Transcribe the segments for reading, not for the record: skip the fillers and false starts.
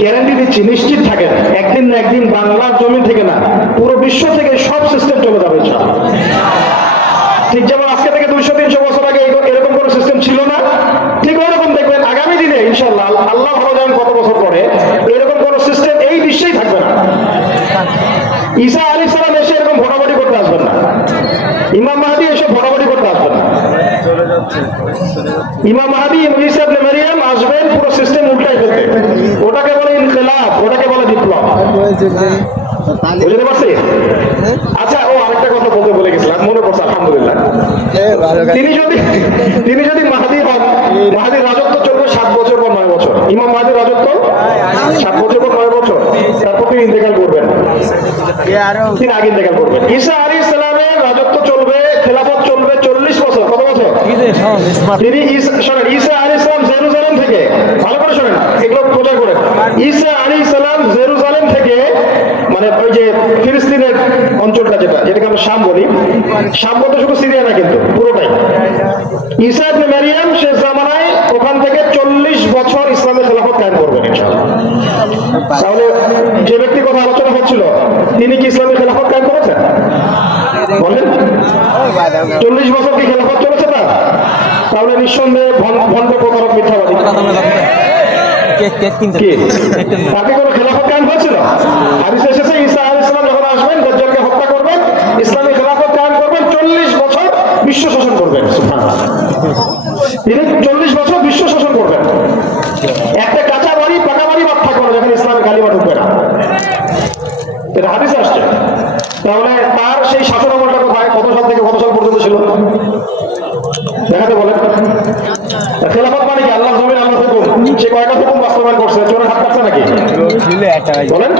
Guarantee দিচ্ছি, নিশ্চিত থাকেন, একদিন না একদিন বাংলার জমি থেকে না পুরো বিশ্ব থেকে সব সিস্টেম চলে যাবে ইনশাআল্লাহ। ঠিক যেমন আজকে থেকে 200-300 বছর আগে এরকম কোনো সিস্টেম ছিল না, ঠিক ওরকম দেখবেন আগামী দিনে ইনশাআল্লাহ, আল্লাহ ভালো জানেন কত বছর পরে এরকম কোনো সিস্টেম এই বিশ্বেই থাকবে না। ঈসা আলাইহিস সালাম এসে এরকম ভোটাভুটি করতে আসবেন না, ইমাম মাহদী এসে ভোটাভুটি করতে আসবেন না। ইমাম মাহদী ঈসা ইবনে মারইয়াম আসবেন পুরো সিস্টেম উল্টাই ফেলতে, ওটাকে বলে ইনকিলাব, ওটাকে বলে বিপ্লব। বুঝতে পারছি? আচ্ছা, ও আরেকটা কথা বলতে বলে গেছিলাম, মনে পড়ছে আলহামদুলিল্লাহ। তিনি যদি মাহদী হন, মাহদীর রাজত্ব চলবে 7 বছর বা 9 বছর। ইমাম মাহদীর রাজত্ব 7 বছর বা 9 বছর, তারপর তিনি ইন্তেকাল করবেন, তিনি আগে ইন্তেকাল করবেন। ঈসা আলাইহিস সালামের রাজত্ব চলবে, খেলাফত চলবে 40 বছর। কত বছর? তিনি ঈসা আলাইহিস সালাম জেরুজালেম থেকে, ভালো করে শোনেন, এগুলো প্রচার করেন। ঈসা আলাইহিস সালাম জেরুজালেম থেকে, মানে ওই যে ফিলিস্তিনের অঞ্চলটা যেটাকে আমরা শাম বলি, শাম বলতে শুধু সিরিয়া না কিন্তু পুরোটাই। ঈসা ইবনে মারইয়াম শেষ জামানায় ওখান থেকে 40 বছর ইসলামের খেলাফত কায়েম করবেন ইনশাআল্লাহ। তাহলে যে ব্যক্তির কথা আলোচনা হচ্ছিল, তিনি কি ইসলামের খেলাফত কায়েম করেছেন? বলেন, 40 বছর কি খেলাফত চলেছে না? তাহলে নিঃসন্দেহে ভণ্ড, প্রতারক, মিথ্যাবাদী। তাকে কোনো খেলাফত কায়েম হয়েছিল? হাদিসে এসেছে ঈসা আলাইহিস সালাম যখন আসবেন, দাজ্জালকে হত্যা করবেন, ইসলামী খেলাফত কায়েম করবেন, 40 বছর বিশ্ব শাসন করবেন। সুবহানাল্লাহ, তিনি 40 বছর বিশ্ব শাসন করবেন। একটা কাঁচা বাড়ি, পাকা বাড়ি বাদ থাকবে না যখন ইসলামে কালিমা ঢুকবে না, এটা হাদিসে আসছে। তাহলে তার সেই শাসন আমলটা কোথায়, কত সাল থেকে কত সাল পর্যন্ত ছিল দেখাতে বলেন। খেলাফত মানে কি? আল্লাহর জমিন, আল্লাহর হুকুম। সে কয়টা হুকুম বাস্তবায়ন করছে? চোরের হাত কাটছে নাকি? বলেন।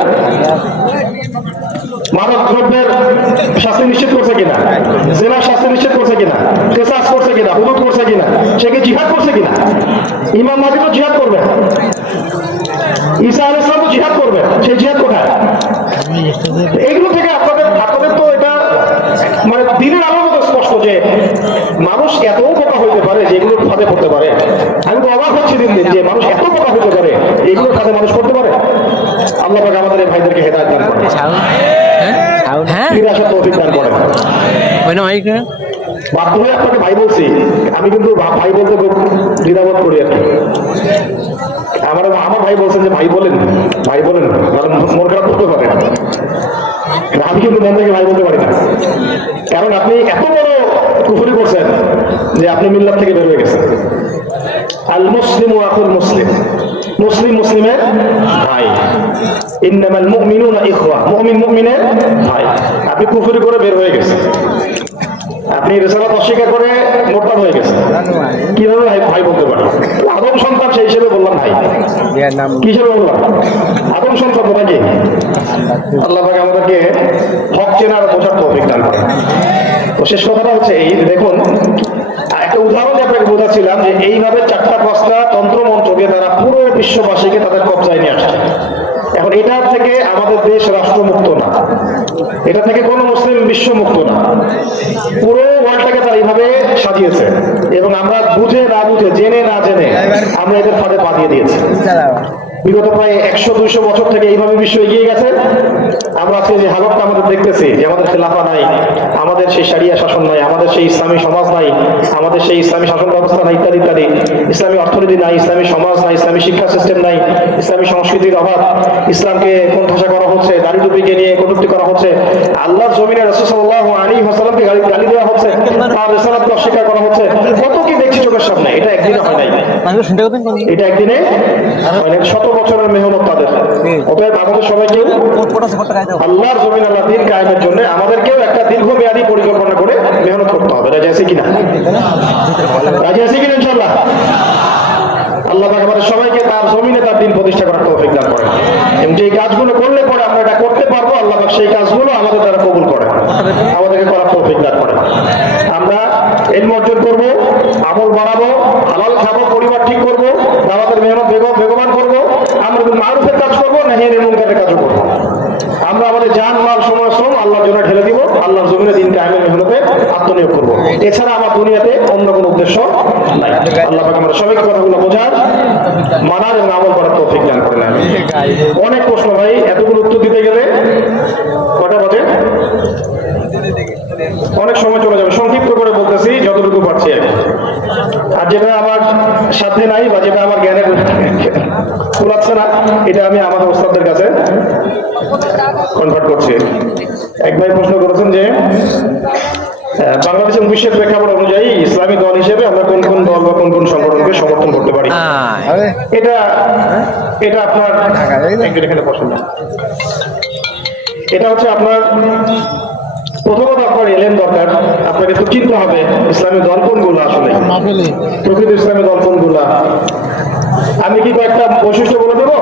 মাদক দ্রব্যের শাস্তি নিশ্চিত করছে কিনা? জেনার শাস্তি নিশ্চিত করছে কিনা? কিসাস করছে কিনা? হুদুদ করছে কিনা? সে কি জিহাদ করছে কিনা? ইমাম মাহদী তো জিহাদ করবে, ঈসা আলাইহিস সালাম তো জিহাদ করবে, সেই জিহাদ কোথায়? এগুলো থেকে আপনাদের তো এটা মানে দিনের আলোর মতো স্পষ্ট যে মানুষ এত বোকা হইতে পারে যে এগুলোর ফাঁদে পড়তে পারে। আমি তো অবাক হচ্ছি দিন দিন যে মানুষ এত বোকা হইতে পারে, এগুলোর ফাঁদে মানুষ পড়তে পারে। আল্লাহ পাক আমাদের এই ভাইদেরকে হেদায়েত দান করেন, ফিরে আসার তৌফিক দান করেন। বাধ্য হয়ে আপনাকে ভাই বলছি, আমি কিন্তু ভাই বলতে খুব দ্বিধাবোধ করি আর কি। আমার ভাই বলছেন যে ভাই বলেন, কারণ মন খারাপ করতে পারে। আমি কিন্তু মন থেকে ভাই বলতে পারি না, কারণ আপনি এত বড় কুফরি করছেন যে আপনি মিল্লাত থেকে বের হয়ে গেছেন। আল মুসলিমু আখুল মুসলিম, মুসলিম মুসলিমের ভাই। ইন্নামাল মুমিনুনা ইখওয়া, মুমিন মুমিনের ভাই। আপনি কুফরি করে বের হয়ে গেছেন, আপনি রিসালাত অস্বীকার করে মোরতাদ হয়ে গেছেন। কিভাবে ভাই বলতে পারেন? আদম সন্তান, সেই হিসেবে বললাম ভাই। কি হিসেবে বললাম? আদম সন্তান তো নাকি? আল্লাহ পাক আমাদেরকে হক চেনার বোঝার তৌফিক দান করেন। তো শেষ কথাটা হচ্ছে এই, দেখুন একটা উদাহরণ দিয়ে আপনাকে বোঝাচ্ছিলাম যে এইভাবে 4টা-5টা তন্ত্রমন্ত্র দিয়ে তারা পুরো বিশ্ববাসীকে তাদের কবজায় নিয়ে আসছে। এখন এটা থেকে আমাদের দেশ রাষ্ট্রমুক্ত না, এটা থেকে কোনো মুসলিম বিশ্বমুক্ত না, পুরো ওয়ার্ল্ডটাকে তারা এইভাবে সাজিয়েছে এবং আমরা বুঝে না বুঝে, জেনে না জেনে আমরা এদের ফাঁদে পা দিয়ে দিয়েছি। বিগত প্রায় 100-200 বছর থেকে এইভাবে বিশ্ব এগিয়ে গেছে। আমরা আজকে যে হালতটা আমাদের দেখতেছি যে আমাদের খেলাফা নাই, আমাদের সেই শরিয়া শাসন নাই, আমাদের সেই ইসলামী সমাজ নাই, আমাদের সেই ইসলামী শাসন ব্যবস্থা নাই, ইত্যাদি ইত্যাদি, ইসলামী অর্থনীতি নাই, ইসলামী সমাজ নাই, ইসলামী শিক্ষা সিস্টেম নাই, ইসলামী সংস্কৃতির অভাব, ইসলামকে কোণঠাসা করা হচ্ছে, দাড়ি টুপিকে নিয়ে কটূক্তি করা হচ্ছে, আল্লাহর জমিনে রাসূল সাল্লাল্লাহু আলাইহি ওয়াসাল্লামকে গালি দেওয়া হচ্ছে, তার রিসালাতকে অস্বীকার করা হচ্ছে। কত কি দেখছি চোখের সামনে। এটা একদিনে হয় নাই, এটা একদিনে হয় নাই, 100 বছরের মেহনত তাদের। অতএব আমাদের সবাইকে আল্লাহর জমিন, আল্লাহ দ্বীন কায়েমের জন্য আমাদেরকেও একটা দীর্ঘমেয়াদী পরিকল্পনা করে মেহনত করতে হবে। রাজি আছে কিনা? রাজি আছে কিনা? ইনশাআল্লাহ আল্লাহ পাক আমাদের সবাইকে তার জমিনে তার দ্বীন প্রতিষ্ঠা করার তৌফিক দান করেন এবং যে কাজগুলো করলে পরে আমরা এটা করতে পারবো, আল্লাহ পাক সেই কাজগুলো আমাদের দ্বারা কবুল করেন, আমাদেরকে করার তৌফিক দান করেন। আমরা ইলম অর্জন করবো, আমল বাড়াবো, হালাল খাবো, পরিবার ঠিক করবো, আমাদের মেহনত বেগবান করবো, আমরা মারুফের কাজ করবো, নাহিয়ানিল মুনকারের কাজও করবো। আমরা আমাদের জান, মাল, সময়, শ্রম আল্লাহর জন্য ঢেলে দিব, আল্লাহর জমিনে দ্বীন কায়েমের মেহনতে আত্মনিয়োগ করবো। এছাড়া আমার দুনিয়াতে অন্য কোনো উদ্দেশ্য নাই। আল্লাহ পাক আমাদের সবাইকে কথাগুলো বোঝার, মানার এবং আমল করার তৌফিক দান করেন। অনেক প্রশ্ন ভাই, এতগুলো উত্তর দিতে গেলে কটা বাজে? অনেক সময় চলে যাবে। সংক্ষিপ্ত করে বলতেছি যতটুকু পারছি আর কি। আর যেটা আমার সাথে নাই বা যেটা আমার জ্ঞানের কুলাচ্ছে না, এটা আমি আমাদের ওস্তাদদের কাছে কনভার্ট করছি। এক ভাই প্রশ্ন করেছেন যে বাংলাদেশের বিশ্বের প্রেক্ষাপট অনুযায়ী ইসলামী দল হিসেবে আমরা কোন কোন দল বা কোন কোন সংগঠনকে সমর্থন করতে পারি। এটা এটা আপনার একটু এখানে পছন্দ, এটা হচ্ছে আপনার প্রথমত আপনার এলেন দরকার। আপনাকে তো চিনতে হবে ইসলামী দল কোনগুলো, আসলে প্রকৃত ইসলামী দল কোনগুলা। আমি কি কয়েকটা বৈশিষ্ট্য বলে দেবো?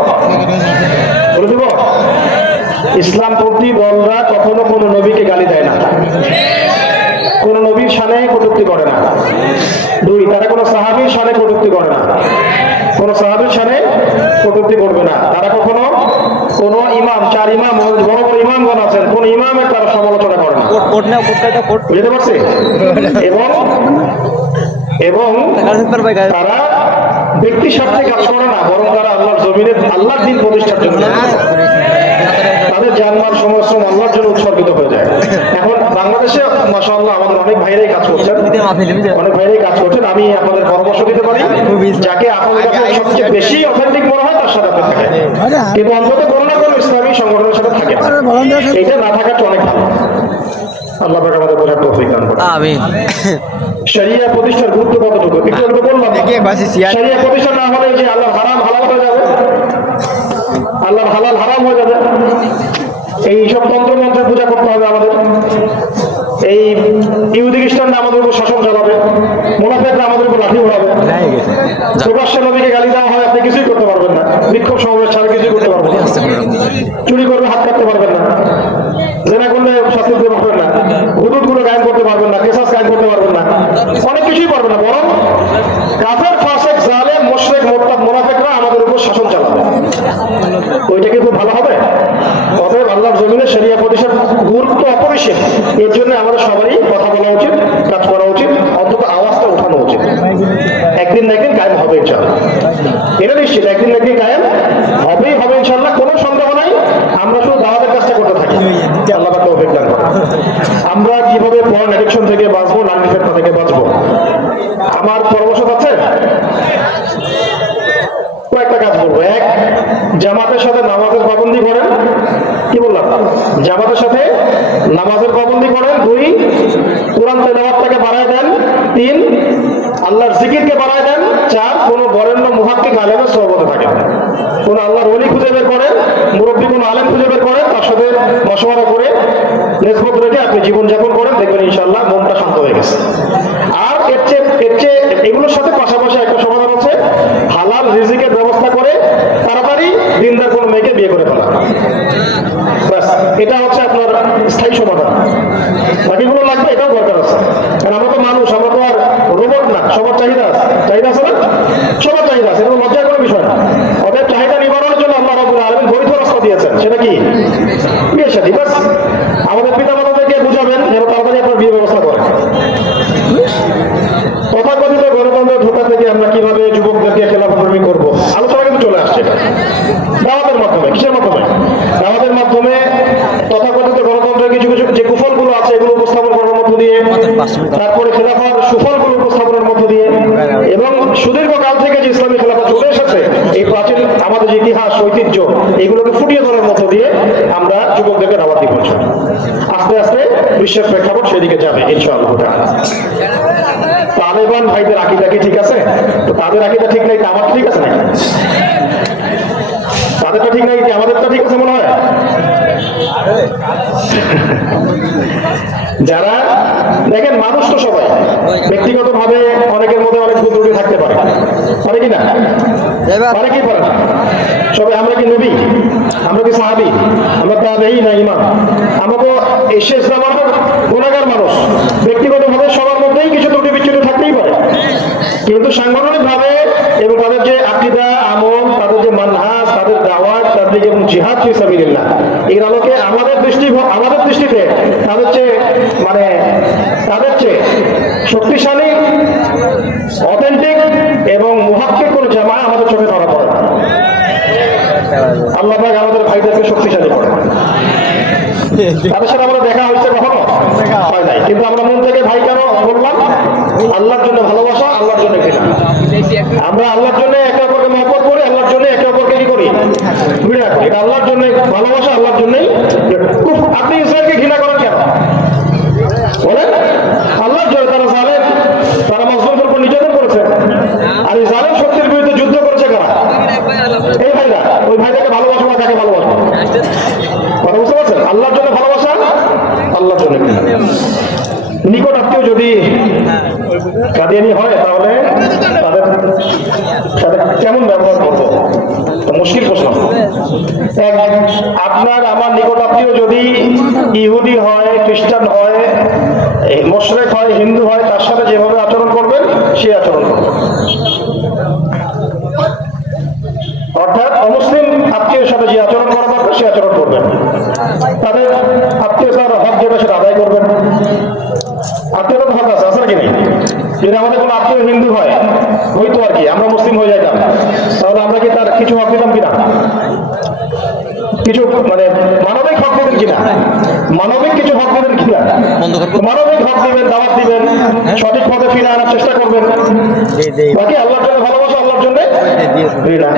ইসলামপন্থী দলরা কখনো কোনো নবীকে গালি দেয় না, কোন নবীর শানে কটূক্তি করে না। দুই, তারা কোনো সাহাবীর শানে কটূক্তি করে না, কোন সাহাবীর শানে কটূক্তি করবে না। তারা কখনো কোন ইমাম, চার ইমাম, বড় বড় ইমামগণ আছেন, কোন ইমামের তারা সমালোচনা করে না। বুঝতে পারছি? এবং তারা ব্যক্তি স্বার্থে কাজ করে না, বরং তারা আল্লাহর জমিনে আল্লাহর দিন প্রতিষ্ঠার জন্য তাদের জানমাল সমশ্রম আল্লাহর জন্য উৎসর্গিত হয়ে যায়। এখন বাংলাদেশে মাশাআল্লাহ আমাদের অনেক ভাইরাই কাজ করছেন, আমি আপনাদের পরামর্শ দিতে পারি, যাকে আপনাদের কাছে সবচেয়ে বেশি অথেন্টিক মনে হয় তার সাথে থাকে, কিন্তু অন্তত কোনো না কোনো ইসলামী সংগঠনের সাথে থাকে। এটা না থাকাটা অনেক ভালো। আল্লাহ পাক আমাদের বোঝার তৌফিক দান করুন। আমিন। শরিয়া প্রতিষ্ঠার গুরুত্ব কতটুকু একটু অল্প বললাম। শরিয়া প্রতিষ্ঠা না হলে যে আল্লাহ হারাম হালাল হয়ে যাবে, আল্লাহর হালাল হারাম হয়ে যাবে। এই সব তন্ত্র মন্ত্রের পূজা করতে হবে আমাদের। এই ইহুদি খ্রিস্টানরা আমাদের উপর শাসন চালাবে, মুনাফিকরা আমাদের উপর লাঠি উড়াবে, প্রকাশ্যে নবীকে গালি দেওয়া হয়, আপনি কিছুই করতে পারবেন না। বিক্ষোভ সমাবেশ ছাড়া কিছুই করতে পারবেন না। চুরি করবে, হাত কাটতে পারবেন না। জেনা করলে শাস্তি দিতে পারবেন না। হুদুদ গুলো গায়েব করতে পারবেন না, কেসাস গায়েব করতে পারবেন না, অনেক কিছুই পারবেন না। বরং কাফের, ফাসেক, জালেম, মুশরিক, মুরতাদ, মুনাফিকরা আমাদের উপর শাসন চালাবে। ওইটা কি খুব ভালো হবে? অতএব আল্লাহর জমিনে শরিয়া প্রতিষ্ঠার গুরুত্ব অপরিসীম। এর জন্য আমাদের সবারই কথা বলা উচিত, কাজ করা উচিত, অন্তত আওয়াজটা উঠানো উচিত। একদিন না একদিন কায়েম হবে ইনশাআল্লাহ, এটা নিশ্চিত। একদিন না একদিন কায়েম হবেই হবে ইনশাআল্লাহ, কোনো সন্দেহ নাই। আমরা শুধু দাওয়াতের কাজটা করতে থাকি। আল্লাহ পাক তৌফিক দান করুন। আমরা কিভাবে পর্ন অ্যাডিকশন থেকে বাঁচবো, নারী ফেতনা থেকে বাঁচবো, আমার পরামর্শ আছে। কয়েকটা কাজ করবো। এক, জামাতের সাথে নামাজের পাবন্দি করেন। কি বললাম? জামাতের সাথে নামাজের পাবন্দি করেন। দুই, কোরআন তেলাওয়াতটাকে বাড়ায় দেন। তিন, আল্লাহর জিকিরকে বাড়ায় দেন। চার, কোন বরেণ্য মুহাক্কিক আলেমের সহবতে থাকেন, কোন আল্লাহর ওলি খুঁজে বের করেন, মুরব্বী কোন আলেম খুঁজে বের করেন, তার সাথে মশওয়ারা করে নিসবত রেখে আপনি জীবনযাপন করেন, দেখবেন ইনশাআল্লাহ মনটা শান্ত হয়ে গেছে। আর এর চেয়ে এগুলোর সাথে পাশাপাশি একটা সমাধান আছে, হালাল রিজিকের ব্যবস্থা করে তাড়াতাড়ি দিনদার কোন মেয়েকে বিয়ে করে ফেলা। ব্যাস, এটা হচ্ছে আপনার স্থায়ী সমাধান। বাকিগুলো লাগবে, এটাও দরকার আছে, কারণ আমরা তো মানুষ, আমরা তো আর রোবট না। সবার চাহিদা আছে না? সবার চাহিদা আছে, এটা লজ্জার কোনো বিষয় না। ওদের চাহিদা নিবারণের জন্য আল্লাহ রাব্বুল আলামিন বৈধ রাস্তা দিয়েছেন। সেটা কি? বিয়ে শাদী। ব্যাস, আমাদের পিতা মাতাদেরকে বুঝাবেন যেন তাড়াতাড়ি আপনার বিয়ে ব্যবস্থা করেন। তথাকথিত গণতন্ত্রের ধোঁকা থেকে আমরা কিভাবে যুবকদেরকে খেলাফতকর্মী করবো, আলোচনা কিন্তু চলে আসছে দাওয়াতের মাধ্যমে। কিসের মাধ্যমে? দাওয়াতের মাধ্যমে। তথাকথিত গণতন্ত্রের কিছু কিছু যে কুফলগুলো আছে এগুলো উপস্থাপন করার মধ্য দিয়ে, তারপরে খেলাফার সুফলগুলো উপস্থাপনের মধ্য দিয়ে, এবং সুদীর্ঘ কাল থেকে যে ইসলামী খেলাফা চলে এসেছে, এই প্রাচীন আমাদের যে ইতিহাস, ঐতিহ্য, এগুলোকে ফুটিয়ে ধরার মধ্য দিয়ে আমরা যুবকদেরকে দাওয়াত দিব। আস্তে আস্তে বিশ্বের প্রেক্ষাপট সেদিকে যাবে ইনশাআল্লাহ। তালেবান ভাইদের আকীদা কি ঠিক আছে? তো তাদের আকীদা ঠিক নাই, আমার ঠিক আছে নাকি? তাদেরটা ঠিক নাই, আমাদেরটা ঠিক আছে মনে হয়? যারা দেখেন, মানুষ তো সবাই ব্যক্তিগত ভাবে অনেকের মধ্যে অনেক ভুল ত্রুটি থাকতে পারে, পারে কি না? পারে কি পারে না? সবাই। আমরা কি নবী? আমরা কি সাহাবী? আমরা তাবেঈ না ইমাম? আমরা তো এসে ইসলামের গুনাহগার মানুষ। ব্যক্তিগত ভাবে সবার মধ্যেই কিছু ত্রুটি বিচ্যুতি থাকতেই পারে, কিন্তু সাংগঠনিক ভাবে এবং তাদের যে আকীদা, আমল, তাদের যে মানহাজ, তাদের দাওয়াত, তাদের এবং জিহাদ ফি সাবিলিল্লাহ, এর আলোকে আমাদের দৃষ্টিতে তাদের চেয়ে শক্তিশালী, অথেন্টিক এবং মুহাক্কিক কোন জামাত আমাদের চোখে ধরা পড়ে না। আল্লাহ তাদের সাথে আমরা দেখা হয়েছে কখনো হয় নাই, কিন্তু আমরা মন থেকে ভাই কেন বললাম? আল্লাহর জন্য ভালোবাসা, আল্লাহর জন্য ঘৃণা। আমরা আল্লাহর জন্য একে অপরকে মহব্বত করি, আল্লাহর জন্য একে অপরকে কি করি? ঘৃণা করি। এটা আল্লাহর জন্য ভালোবাসা, আল্লাহর জন্যই। আপনি ইসরায়েলকে ঘৃণা করেন কেন বলেন? আল্লাহর জন্য। তারা জালেম, তারা মুসলিমদের উপর নির্যাতন করেছে, আর এই জালেম শক্তির বিরুদ্ধে যুদ্ধ করেছে কারা? এই ভাইরা। ওই ভাইটাকে ভালোবাসো না, কাকে ভালোবাসো? কথা বুঝতে পারছেন? আল্লাহর জন্য ভালোবাসা, আল্লাহর জন্য ঘৃণা। নিকট আত্মীয় যদি কাদিয়ানি হয় তাহলে তাদের সাথে কেমন ব্যবহার করবো? মুশকিল প্রশ্ন। আপনার আমার নিকট আত্মীয় যদি ইহুদি হয়, খ্রিস্টান হয়, মুশরিক হয়, হিন্দু হয়, তার সাথে যেভাবে আচরণ করবেন সে আচরণ করবেন। অর্থাৎ অমুসলিম আত্মীয়ের সাথে যে আচরণ করা দরকার সে আচরণ করবেন। তাদের আত্মীয়তার হক যেটা সেটা আদায় করবেন। আত্মীয়তার হক আছে, আছে নাকি নেই? যদি আমাদের কোনো আত্মীয় হিন্দু হয়, হয়তো আর কি আমরা মুসলিম হয়ে যাইতাম, তাহলে আমরা কি তার কিছু হক দিতাম কিনা? কিছু মানে মানবিক হক দিবেন কিনা? মানবিক কিছু হক দিবেন কিনা? মানবিক হক দিবেন, দাওয়াত দিবেন, সঠিক পথে ফিরে আনার চেষ্টা করবেন। বাকি আল্লাহর জন্য ভালোবাসা, আল্লাহর জন্য ঘৃণা।